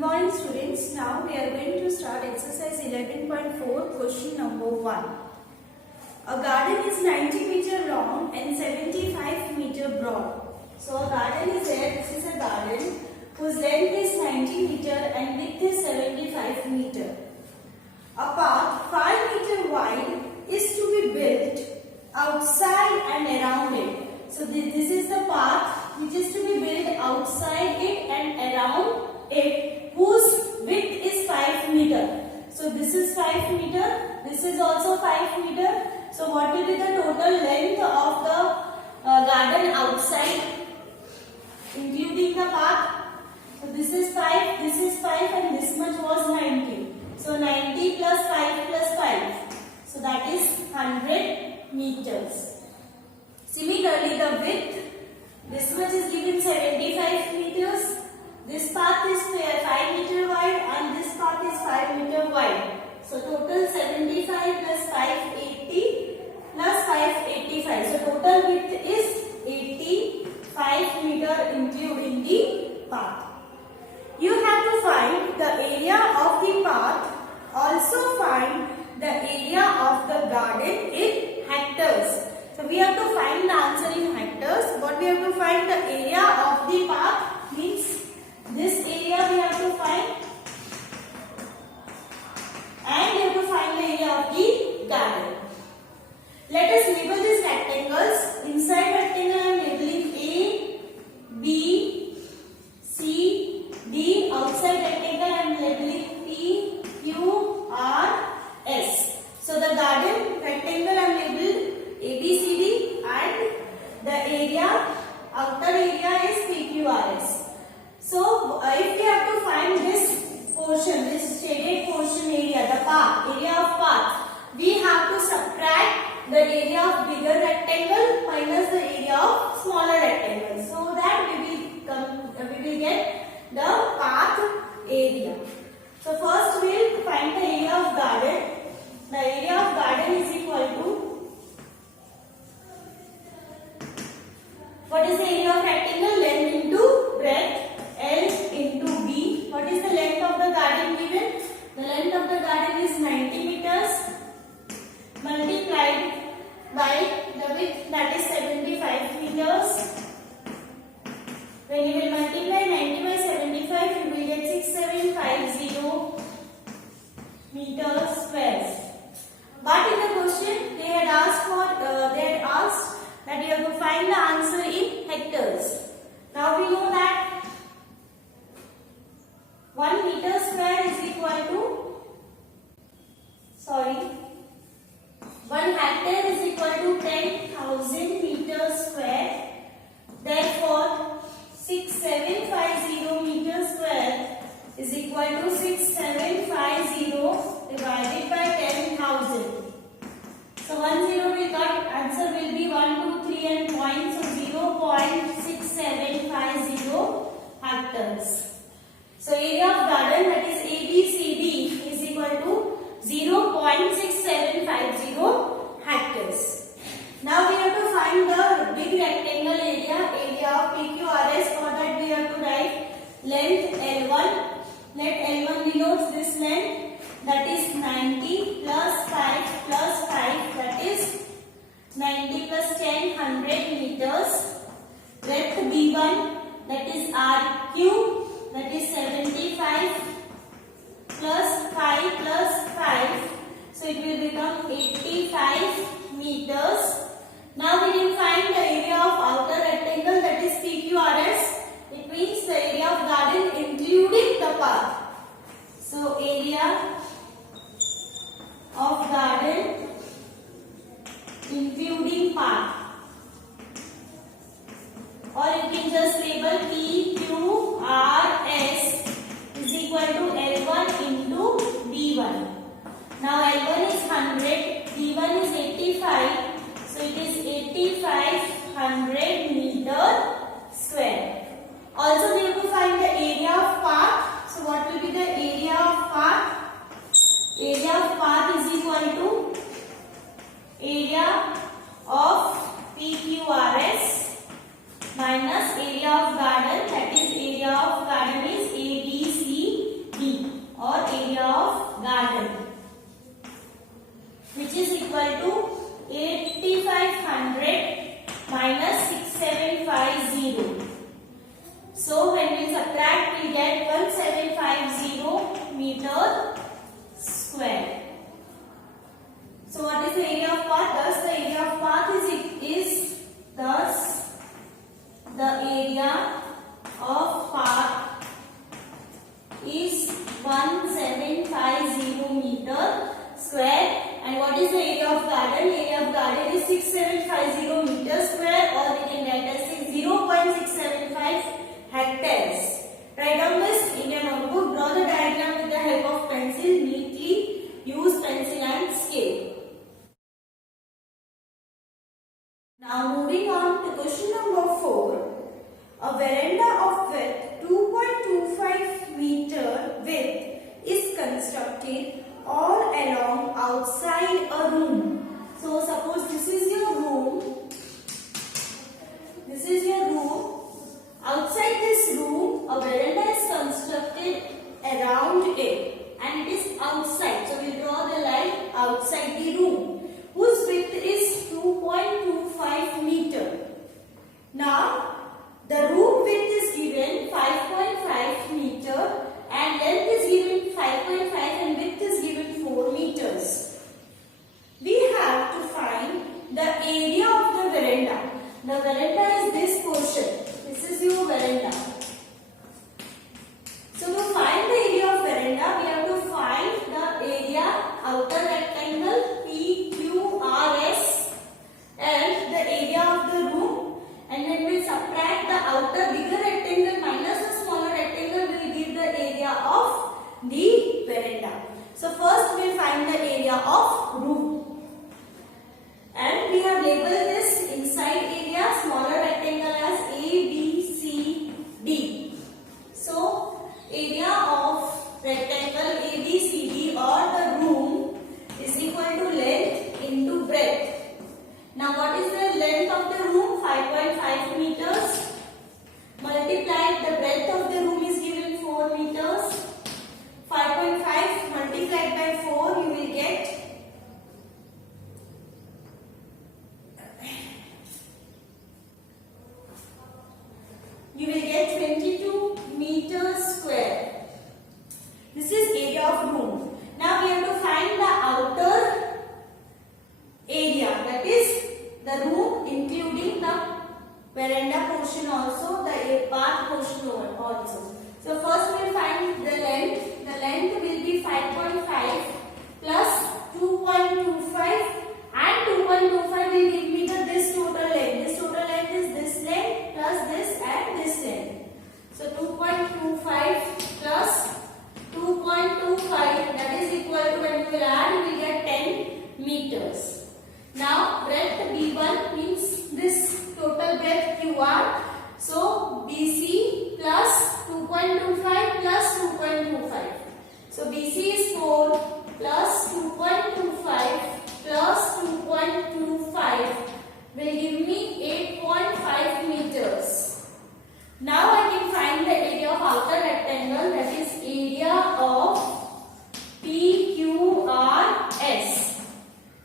morning students. Now we are going to start exercise 11.4 question number 1. A garden is 90 meter long and 75 meter broad. So a garden is there. This is a garden whose length is 90 meter and width is 75 meter. A path 5 meter wide is to be built outside and around it. So this is the path which is to be built outside it and around it, whose width is 5 meter. So this is 5 meter, this is also 5 meter. So what will be the total length of the garden outside, including the path? So this is 5 and this much was 90. So 90 plus 5 plus 5. So that is 100 meters. Similarly, the width, this much is given 75 meters. This path is 5 meter wide and this path is 5 meter wide. So total 75 plus 580 plus 585. So total width is 85 meter including the path. You have to find the area of the path. Also find the area of the garden in hectares. So we have to find the answer in hectares. What we have to find the area of the path means this area we have to find, and we have to find the area of the garden. Let us label these rectangles. Inside rectangle I am labeling A, B, C, D. Outside rectangle I am labeling P, Q, R, S. So the garden rectangle I am labeled A, B, C, D, and the area, outer area is P, Q, R, S. So if we have to find this portion, this shaded portion area, the path, area of path, we have to subtract the area of bigger rectangle minus the area of smaller rectangle, so that we will get the path area. So first we will find the area of garden. The area of garden is equal to, what is the area of rectangle? Length into breadth, L into B. What is the length of the garden given? The length of the garden is 90 meters multiplied by the width, that is 75 meters. When you will multiply 90 by 75, you will get 6750 meters squares. But in the question they had asked that you have to find the answer in hectares. Now we know that 1 meter square is equal to, 1 hectare is equal to 10,000 meters square. Therefore, 6750 meters square is equal to 6750 divided by 10,000. So 1 0 will cut, answer will be 1, 2, 3 and point, so 0.6750 hectares. So area of garden, that is ABCD, is equal to 0.6750 hectares. Now we have to find the big rectangle area, area of PQRS. For that we have to write length L1. Let L1 denotes this length, that is 90 plus 5 plus 5, that is 90 plus 10, 100 meters. Breadth B1, that is RQ, that is 75 plus 5 plus 5. So it will become 85 meters. Now we will find the area of outer rectangle, that is PQRS. It means the area of garden including the path. So area of garden including path, or you can just label PQRS is equal to L1 into B1. Now L1 is 100, B1 is 85, so it is 8500 meter square. Also we have to find the area of path. So what will be the area of path? Area of path is equal to area of PQRS minus area of garden, area of park is 1750 meter square. And what is the area of garden? Area of garden is 6750 meter square, or we can write as 0.675 hectares. Write down this in your notebook. Draw the diagram with the help of pencil. Neatly use pencil and scale. Now moving on to question number 4. A veranda of width 2.25 meter width is constructed all along outside a room. So suppose this is your room. This is your room. Outside this room, a veranda is constructed around it, and it is outside. So we draw the line outside the room, whose width is 2.25 meter. Now, the room width is given 5.5 meter, and length is given 5.5, and width is given 4 meters. We have to find the area of the veranda. The veranda is this portion. This is your veranda. So to find the area of veranda, we have to find the area outer rectangle PQRS and the area of the room, and then we subtract the outer bigger rectangle minus the smaller rectangle will give the area of the veranda. So first we will find the area of room, and we have labeled this inside area smaller rectangle as A, B, C, D. So area of rectangle A, B, C, D or the room is equal to length into breadth. Now what is the length of the room? 5.5 meters. Multiplied the breadth of the room is given 4 meters. 5.5 multiplied by 4 you will get 22 meters square. This is area of room. Now we have to find the outer area, that is the room including the veranda portion also, the bath portion also. So first we will find the length. The length will be 5.5 plus 2.25, and 2.25 will give me this total length. This total length is this length plus this and this length. So 2.25 plus 2.25, that is equal to, when we will add, we will get 10 meters. Now breadth B1 means this total breadth QR. So BC plus 2.25 plus 2.25. So BC is 4 plus 2.25 plus 2.25 will give me 8.5 meters. Now I can find the area of outer rectangle, that is area of PQRS,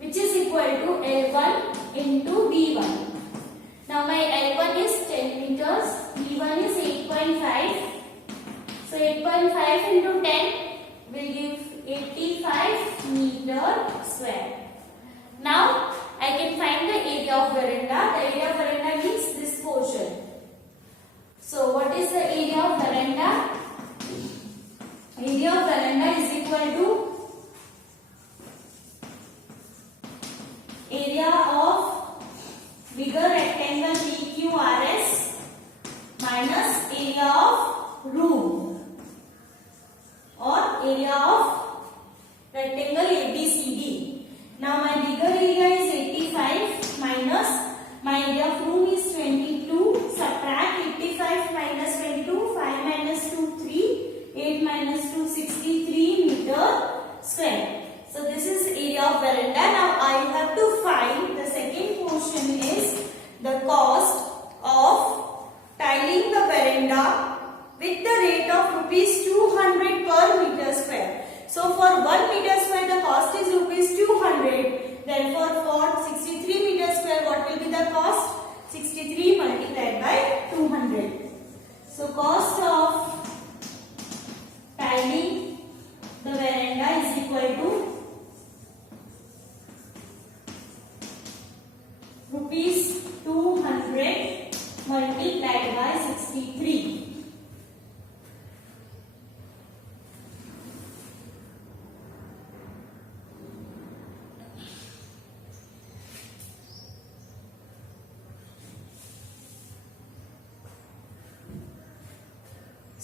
which is equal to L1 into B1. Now my L1 is 10 meters, B1 is 8.5. So 8.5 into 10 will give 85 meter square. Now I can find the area of veranda. The area of veranda means this portion. So what is the area of veranda? Area of veranda is equal to area of bigger rectangle PQRS minus area of room, or area of rectangle ABCD. Now my bigger area is 85 minus my area of room is 22. Subtract 85 minus 22, 5 minus 2, 3, 8 minus 2, 63 meter square. So this is area of veranda. Now I have to find the second portion is the cost of tiling the veranda with the rate of rupees 200 per meter square. So for 1 meter square the cost is rupees 200. Therefore for 63 meter square what will be the cost? 63 multiplied by 200. So cost of tiling the veranda is equal to rupees 200 multiplied by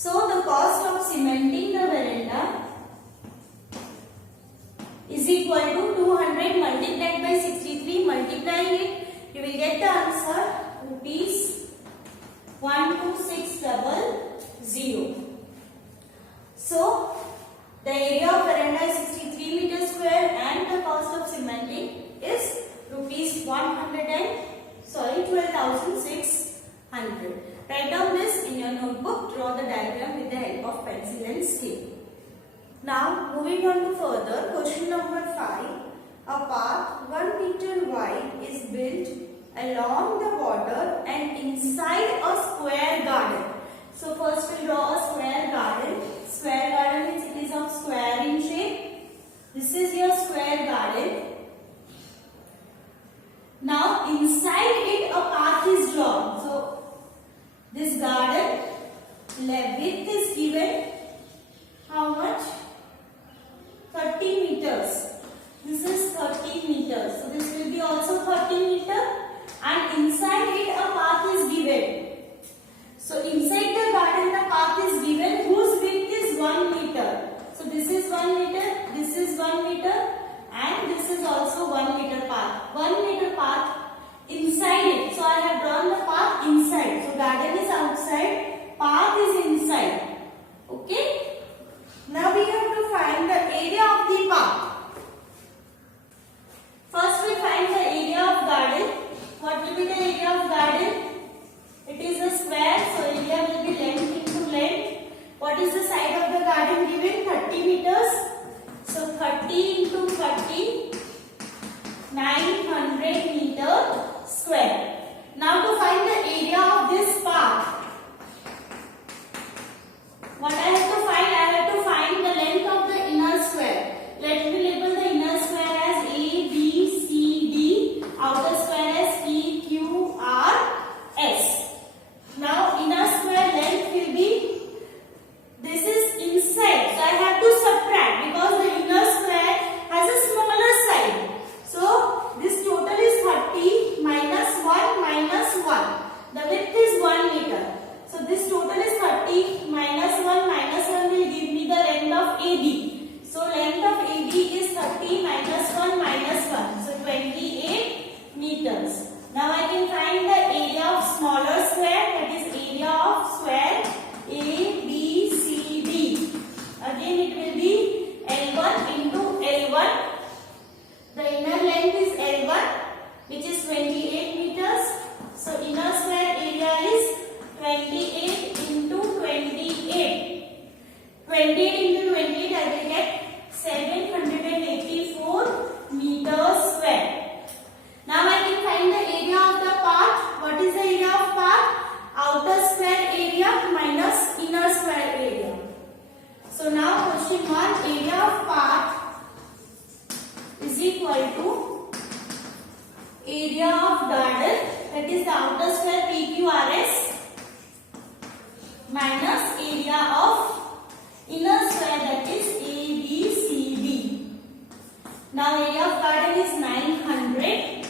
So the cost of cementing the veranda is equal to 200 multiplied by 63. Multiplying it, you will get the answer rupees 12600. So the area of veranda is 63 meters square and the cost of cementing is rupees 12,600. Write down this in your notebook. Draw the diagram with the help of pencil and scale. Now moving on to further, question number 5. A path 1 meter wide is built along the border and inside a square garden. So first we'll draw a square garden. Square garden means it is of square in shape. This is your square garden. Now inside it a path is drawn. So this garden width is given how much? 30 meters. This is 30 meters. So this will be also 30 meter and inside it a path is given. So inside the garden the path is given whose width is 1 meter. So this is 1 meter, this is 1 meter and this is also 1 meter path. 1 meter path inside it. So I have drawn the path inside. So garden is outside, path is inside. Okay. Now we have to find the area of the path. First we find the area of garden. What will be the area of garden? It is a square, so area will be length into length. What is the side of the garden given? 30 meters. So 30 into 30, 900 meter square. Now to find the area of this path, what I have to find? I have to find the length of the inner square. Let me label the inner square as A, B, C, D, outer square as P, Q, R, S. Now inner square length will be, this is inside, so I have to subtract because the inner square has a smaller side. So this total is 30 minus 1 minus 1. The width is 1 meter. So this total is 30 minus 1 minus 1 will give me the length of AB. So length of AB is 30 minus 1 minus 1. So 28 meters. Now I can find the area of smaller square, that is area of square A, B, C, D. Again it will be L1 into L1. The inner length is L1 which is 28 meters. So inner square area is 28 into 28. 28 into 28 I will get 784 meters square. Now I can find the area of the path. What is the area of path? Outer square area minus inner square area. So now question 1, area of path is equal to area of garden, that is the outer square PQRS, minus area of inner square, that is ABCD. Now area of garden is 900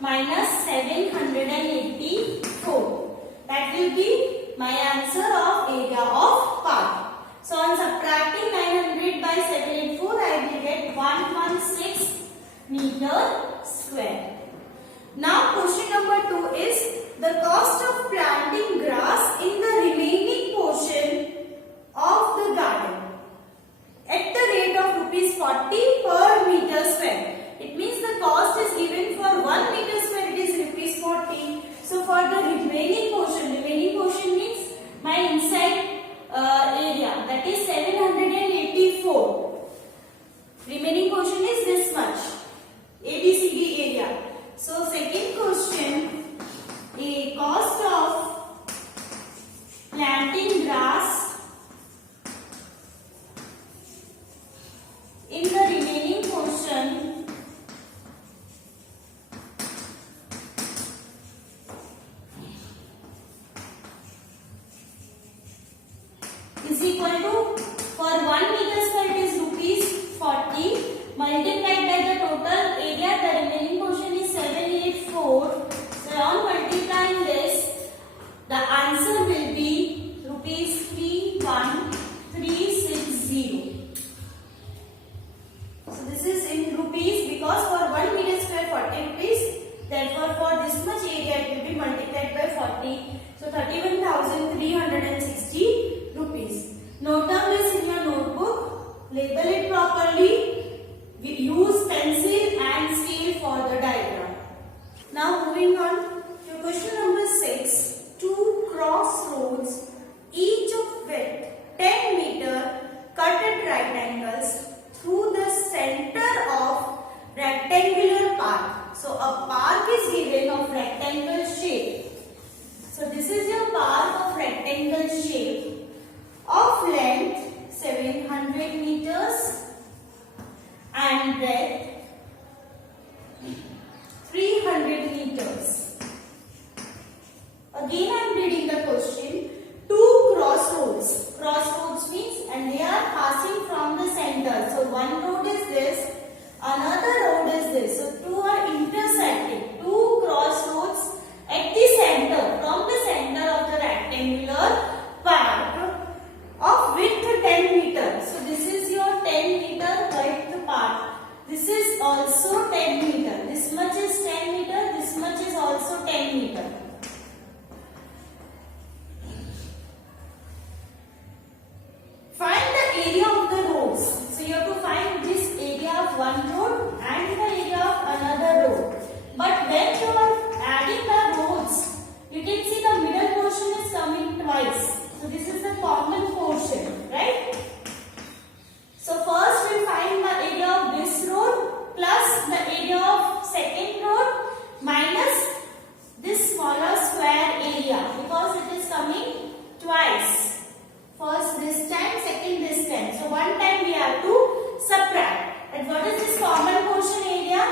minus 784. That will be my answer of area of path. So on subtracting 900 by 784, I will get 116 meter square. Now question number 2 is the cost of planting grass in the remaining portion of the garden at the rate of rupees 40 per meter square. It means the cost is given for 1 meter square, it is rupees 40. So for the remaining portion means my inside area, that is 784. Remaining portion is this much, ABCD area. So second question, a cost of planting grass in the remaining portion is equal to, for 1 meter square it is rupees 40 multiplied by the total area, the remaining portion is 784. So on multiplying this, the answer will be rupees 3 twice. So this is the common portion, right? So first we'll find the area of this road plus the area of second road minus this smaller square area because it is coming twice. First this time, second this time. So one time we have to subtract. And what is this common portion area?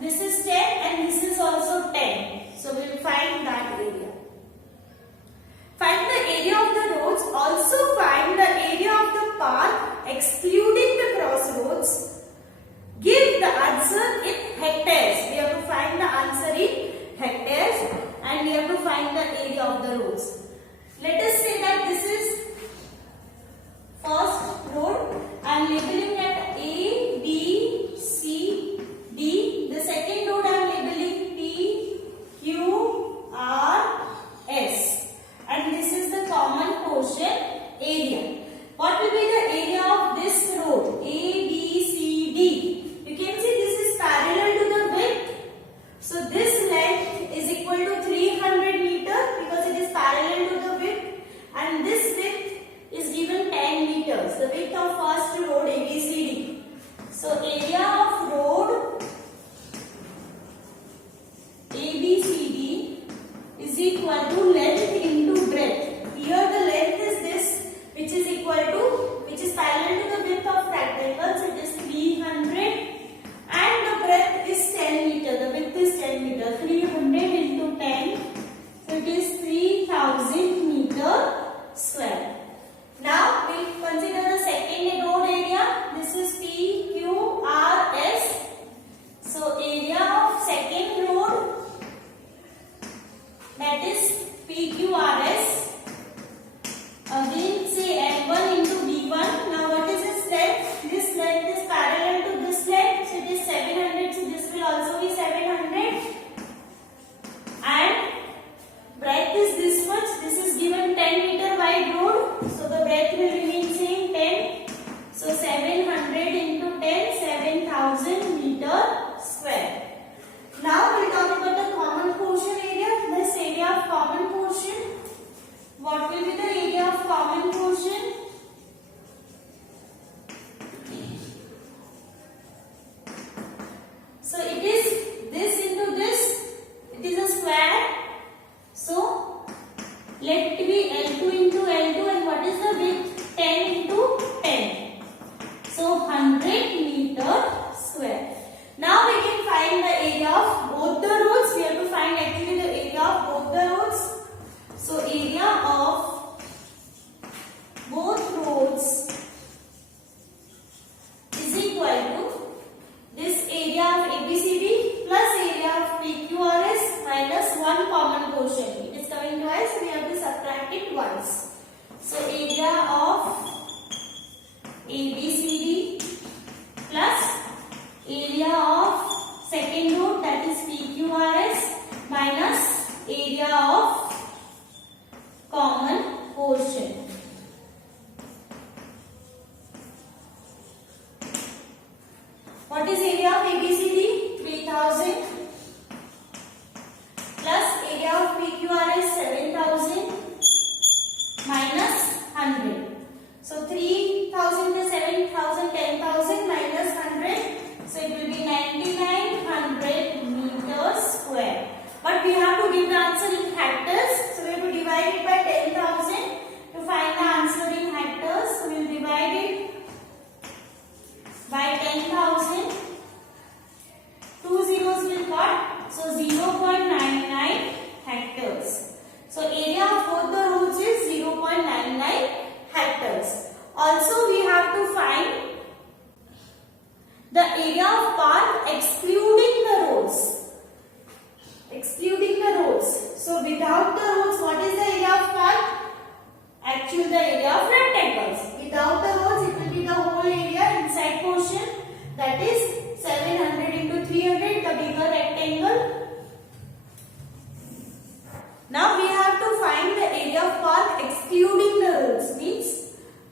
This is 10 and this is also 10. So we will find that area. Find the area of the roads. Also find the area of the path excluding the crossroads. Give the answer in hectares. We have to find the answer in hectares and we have to find the area of the roads. Let us say that this is first road. I am labeling at A, B, C, D. The second road I am labeling P, Q, R, S. And this is the common portion area. What will be the area of this road? A, B, C, D. You can see this is parallel to the width. So this length is equal to 300 meter because it is parallel to the width. And this width is given 10 meters. The width of first road A, B, C, D. So area of road A, B, C, D is equal to length into breadth. Here the length is this, which is equal to, which is parallel to the width of rectangles. It is 300 and the breadth is 10 meter. The width is 10 meter. 300 into 10. So it is 3000 meter square. Now we will consider the second road area. This is P, Q, R, S. So area of second road, that is P, Q, R, S. Again say L1 into B1. Now what is this length? This length is parallel to this length. So it is 700. So this will also be 700. And breadth is this much. This is given 10 meter wide road. So the breadth will remain same 10. So 700 into 10, 7000 meter square. Now we will talk about the common portion area. This area of common portion. What will be the area of common portion? So it is this into this. It is a square. So let it be L2 into L2 and what is the width? 10 into 10. So 100 meter square. Now we can find the area of both the roads. We have to find actually the area of both the roads. So area of both roads is equal to this area of ABCD plus area of PQRS minus one common portion. It is coming twice, so we have to subtract it once. So area of ABCD plus area of second road, that is PQRS, minus area of common portion. What is area of ABCD? 3000 plus area of PQRS 7000 minus 100. So 3000 to 7000, 10,000 minus 100. So it will be 9900 meters square. But we have to give the answer in hectares. So we have to divide it by 10,000 to find the answer in hectares. So we will divide it by 10,000. 2 zeros will cut. So 0.99 hectares. So area of both the roads is 0.99 hectares. Also we have to find the area of path excluding the roads. Excluding the roads. So without the roads, what is the area of path? Actually the area of rectangles. Without the roads, it will be the whole area inside portion. That is 700 into 300, the bigger rectangle. Now we have to find the area of path excluding the roads. Means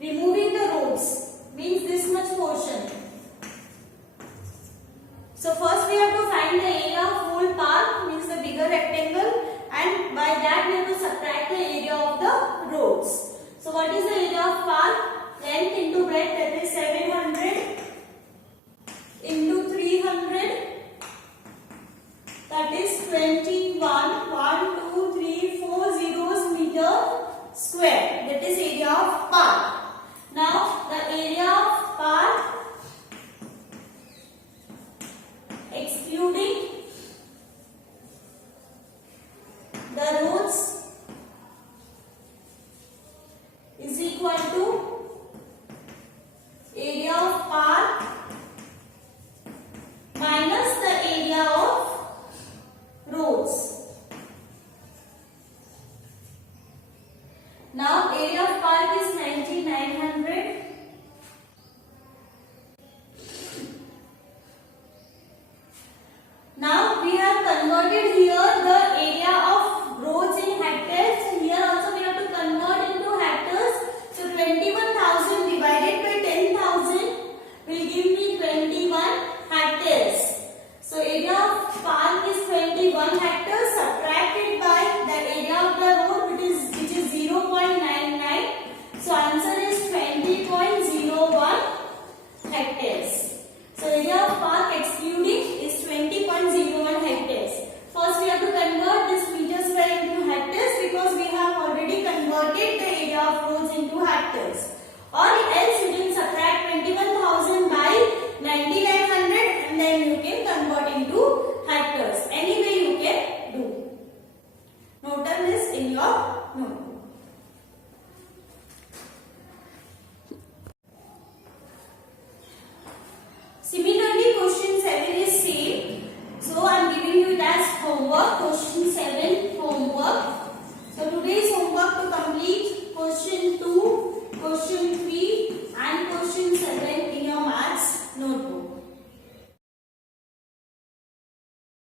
removing the roads. Means this much portion. So first we have to find the area of whole path, means the bigger rectangle, and by that we have to subtract the area of the road. roads. So what is the area of park? Length into breadth, that is 700 into 300, that is 21, 1, 2, 3, 4 zeros meter square. That is area of park. Now the area of park excluding the roads is equal to area of park minus the area of roads. Now area of park is 9900. Now we have converted here the area of roads in hectares. Here also we have to convert into hectares. So 21,000 divided by 10,000 will give me 21 hectares. So area of park is 21 hectares subtracted by the area of the road which is 0.99. So answer is 20.01 hectares. So area of park excluding is 20.01 hectares. First we have to convert this meter square into hectares because we have already converted the area of roads into hectares. Or else you can subtract 21,000 by 9,900 and then you can convert into hectares. Any way you can do. Note down this in your notebook. Similarly, question 7 is same. So I am giving you it as homework. Question 7 homework. So today's homework to complete question 2, question 3,